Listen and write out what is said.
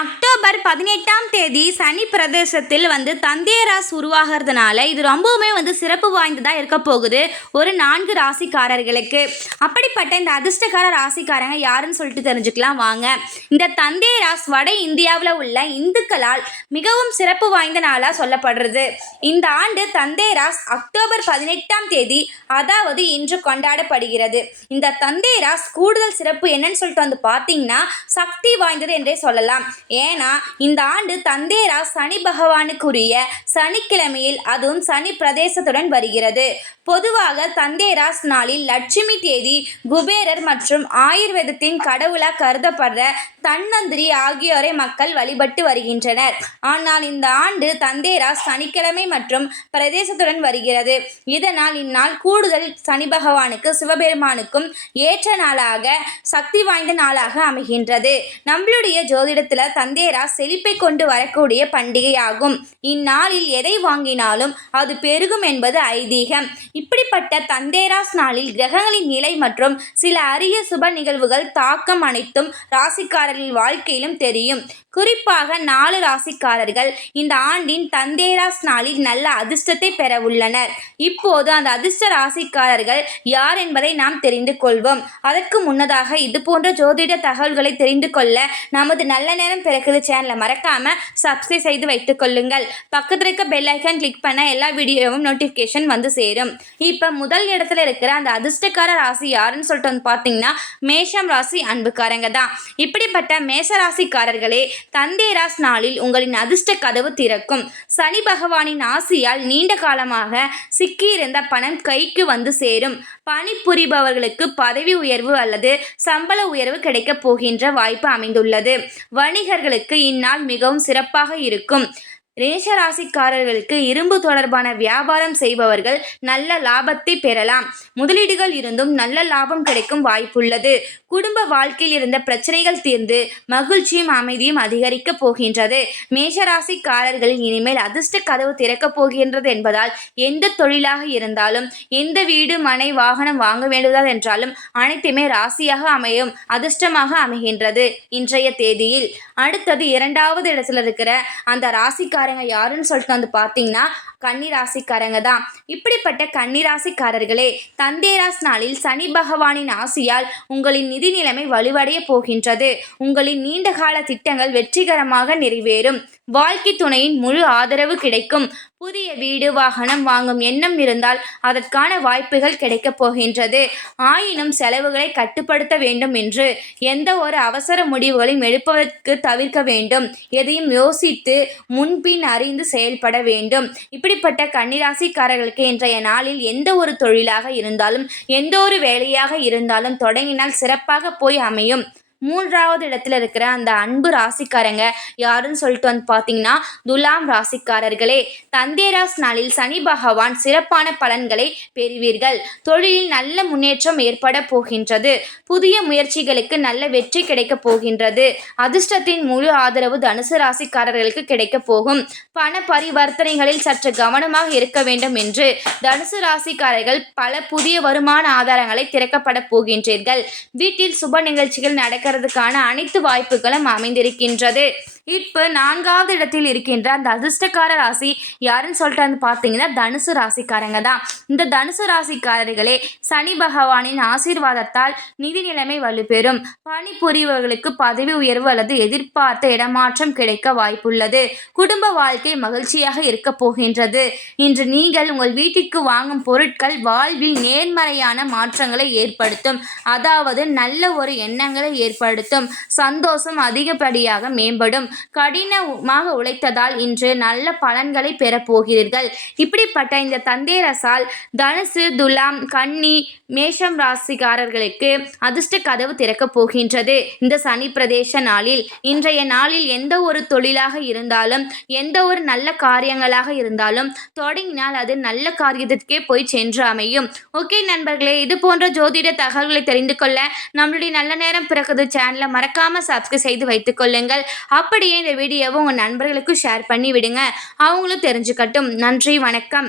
একটা அக்டோபர் பதினெட்டாம் தேதி சனி பிரதேசத்தில் வந்து தந்தேராஸ் உருவாகிறதுனால இது ரொம்பவுமே வந்து சிறப்பு வாய்ந்ததாக இருக்க போகுது. ஒரு நான்கு ராசிக்காரர்களுக்கு. அப்படிப்பட்ட இந்த அதிர்ஷ்டகார ராசிக்காரங்க யாருன்னு சொல்லிட்டு தெரிஞ்சுக்கலாம் வாங்க. இந்த தந்தேராஸ் வட இந்தியாவில் உள்ள இந்துக்களால் மிகவும் சிறப்பு வாய்ந்த நாளாக சொல்லப்படுறது. இந்த ஆண்டு தந்தேராஸ் அக்டோபர் பதினெட்டாம் தேதி அதாவது இன்று கொண்டாடப்படுகிறது. இந்த தந்தேராஸ் கூடுதல் சிறப்பு என்னன்னு சொல்லிட்டு வந்து பார்த்தீங்கன்னா சக்தி வாய்ந்தது என்றே சொல்லலாம். ஏன்னா இந்த ஆண்டு தந்தேராஸ் சனி பகவானுக்குரிய சனிக்கிழமையில் அதுவும் சனி பிரதேசத்துடன் வருகிறது. பொதுவாக தந்தேராஸ் நாளில் லட்சுமி தேதி குபேரர் மற்றும் ஆயுர்வேதத்தின் கடவுளாக கருதப்படுற தன்வந்திரி ஆகியோரை மக்கள் வழிபட்டு வருகின்றனர். ஆனால் இந்த ஆண்டு தந்தேராஸ் சனிக்கிழமை மற்றும் பிரதேசத்துடன் வருகிறது. இதனால் இந்நாள் கூடுதல் சனி பகவானுக்கு சிவபெருமானுக்கும் ஏற்ற நாளாக சக்தி வாய்ந்த நாளாக அமைகின்றது. நம்மளுடைய ஜோதிடத்தில் தந்தேரா தந்தேராஸ் செழிப்பை கொண்டு வரக்கூடிய பண்டிகையாகும். இந்நாளில் எதை வாங்கினாலும் அது பெருகும் என்பது ஐதீகம். இப்படிப்பட்ட தந்தேராஸ் நாளில் கிரகங்களின் நிலை மற்றும் சில அரிய சுப நிகழ்வுகள் தாக்கம் அனைத்தும் ராசிக்காரர்களின் வாழ்க்கையிலும் தெரியும். குறிப்பாக நாலு ராசிக்காரர்கள் இந்த ஆண்டின் தந்தேராஸ் நாளில் நல்ல அதிர்ஷ்டத்தை பெற உள்ளனர். இப்போது அந்த அதிர்ஷ்ட ராசிக்காரர்கள் யார் என்பதை நாம் தெரிந்து கொள்வோம். அதற்கு முன்னதாக இது போன்ற ஜோதிட தகவல்களை தெரிந்து கொள்ள நமது நல்ல நேரம் பிறகுது சேனலை மறக்காம சப்ஸ்கிரைப் செய்து வைத்துக் கொள்ளுங்கள். பக்கத்தில் இருக்க பெல் ஐக்கான் கிளிக் பண்ண எல்லா வீடியோவும் நோட்டிஃபிகேஷன் வந்து சேரும். இப்போ முதல் இடத்துல இருக்கிற அந்த அதிர்ஷ்டக்கார ராசி யாருன்னு சொல்லிட்டு வந்து பார்த்தீங்கன்னா மேஷம் ராசி அன்புக்காரங்க தான். இப்படிப்பட்ட மேஷ ராசிக்காரர்களே தந்தேராஸ் நாளில் உங்களின் அதிர்ஷ்ட கதவு திறக்கும். சனி பகவானின் ஆசியால் நீண்ட காலமாக சிக்கியிருந்த பணம் கைக்கு வந்து சேரும். பணிபுரிபவர்களுக்கு பதவி உயர்வு அல்லது சம்பள உயர்வு கிடைக்கப் போகின்ற வாய்ப்பு அமைந்துள்ளது. வணிகர்களுக்கு இந்நாள் மிகவும் சிறப்பாக இருக்கும். ரேஷராசிக்காரர்களுக்கு இரும்பு தொடர்பான வியாபாரம் செய்பவர்கள் நல்ல லாபத்தை பெறலாம். முதலீடுகள் இருந்தும் நல்ல லாபம் கிடைக்கும் வாய்ப்புள்ளது. குடும்ப வாழ்க்கையில் இருந்த பிரச்சனைகள் தீர்ந்து மகிழ்ச்சியும் அமைதியும் அதிகரிக்கப் போகின்றது. மேஷராசிக்காரர்களின் இனிமேல் அதிர்ஷ்ட கதவு திறக்கப் போகின்றது என்பதால் எந்த தொழிலாக இருந்தாலும் எந்த வீடு மனை வாகனம் வாங்க வேண்டுவதா என்றாலும் அனைத்துமே ராசியாக அமையும் அதிர்ஷ்டமாக அமைகின்றது இன்றைய தேதியில். அடுத்தது இரண்டாவது இடத்துல இருக்கிற அந்த ராசிக்காரங்க யாருன்னு சொல்லிட்டு வந்து பார்த்தீங்கன்னா கன்னிராசிக்காரங்க தான். இப்படிப்பட்ட கன்னிராசிக்காரர்களே தந்தேராஸ் நாளில் சனி பகவானின் ஆசியால் உங்களின் நிதி நிலைமை வலுவடைய போகின்றது. உங்களின் நீண்டகால திட்டங்கள் வெற்றிகரமாக நிறைவேறும். வாழ்க்கை துணையின் முழு ஆதரவு கிடைக்கும். புதிய வீடு வாகனம் வாங்கும் எண்ணம் இருந்தால் அதற்கான வாய்ப்புகள் கிடைக்கப் போகின்றது. ஆயினும் செலவுகளை கட்டுப்படுத்த வேண்டும் என்று எந்த ஒரு அவசர முடிவுகளையும் எடுப்பதற்கு தவிர்க்க வேண்டும். எதையும் யோசித்து முன்பின் அறிந்து செயல்பட வேண்டும். இப்படிப்பட்ட கன்னிராசிக்காரர்களுக்கு இன்றைய நாளில் எந்த ஒரு தொழிலாக இருந்தாலும் எந்த ஒரு வேலையாக இருந்தாலும் தொடங்கினால் சிறப்பாக போய் அமையும். மூன்றாவது இடத்துல இருக்கிற அந்த அன்பு ராசிக்காரங்க யாருன்னு சொல்லிட்டு வந்து பார்த்தீங்கன்னா துலாம் ராசிக்காரர்களே தந்தேராஸ் நாளில் சனி பகவான் சிறப்பான பலன்களை பெறுவீர்கள். தொழிலில் நல்ல முன்னேற்றம் ஏற்பட போகின்றது. புதிய முயற்சிகளுக்கு நல்ல வெற்றி கிடைக்க போகின்றது. அதிர்ஷ்டத்தின் முழு ஆதரவு தனுசு ராசிக்காரர்களுக்கு கிடைக்க போகும். பண பரிவர்த்தனைகளில் சற்று கவனமாக இருக்க வேண்டும் என்று தனுசு ராசிக்காரர்கள் பல புதிய வருமான ஆதாரங்களை திறக்கப்பட போகின்றீர்கள். வீட்டில் சுப நிகழ்ச்சிகள் நடக்க கிடைக்கிறதுக்கான அனைத்து வாய்ப்புகளும் அமைந்திருக்கின்றது. இப்போ நான்காவது இடத்தில் இருக்கின்ற அந்த அதிர்ஷ்டக்கார ராசி யாருன்னு சொல்லிட்டு வந்து பார்த்தீங்கன்னா தனுசு ராசிக்காரங்க தான். இந்த தனுசு ராசிக்காரர்களே சனி பகவானின் ஆசீர்வாதத்தால் நிதி நிலைமை வலுப்பெறும். பணிபுரிபவர்களுக்கு பதவி உயர்வு அல்லது எதிர்பார்த்த இடமாற்றம் கிடைக்க வாய்ப்புள்ளது. குடும்ப வாழ்க்கை மகிழ்ச்சியாக இருக்க போகின்றது. இன்று நீங்கள் உங்கள் வீட்டிற்கு வாங்கும் பொருட்கள் வாழ்வில் நேர்மறையான மாற்றங்களை ஏற்படுத்தும். அதாவது நல்ல ஒரு எண்ணங்களை ஏற்படுத்தும். சந்தோஷம் அதிகப்படியாக மேம்படும். கடினமாக உழைத்ததால் இன்று நல்ல பலன்களை பெறப்போகிறீர்கள் இப்படிப்பட்ட இந்த தந்தேரசால் தனுசு துலாம் கன்னி மேஷம் ராசிக்காரர்களுக்கு அதிர்ஷ்ட கதவு திறக்கப் போகின்றது. இந்த சனி பிரதேச நாளில் இன்றைய நாளில் எந்த ஒரு தொழிலாக இருந்தாலும் எந்த ஒரு நல்ல காரியங்களாக இருந்தாலும் தொடங்கினால் அது நல்ல காரியத்திற்கே போய் சென்று அமையும். ஓகே நண்பர்களே இது போன்ற ஜோதிட தகவல்களை தெரிந்து கொள்ள நம்மளுடைய நல்ல நேரம் பிறகுது சேனலை மறக்காமல் சப்ஸ்கிரைப் செய்து வைத்துக் கொள்ளுங்கள். அப்படியே இந்த வீடியோவை உங்கள் நண்பர்களுக்கும் ஷேர் பண்ணி விடுங்க. அவங்களும் தெரிஞ்சுக்கட்டும். நன்றி வணக்கம்.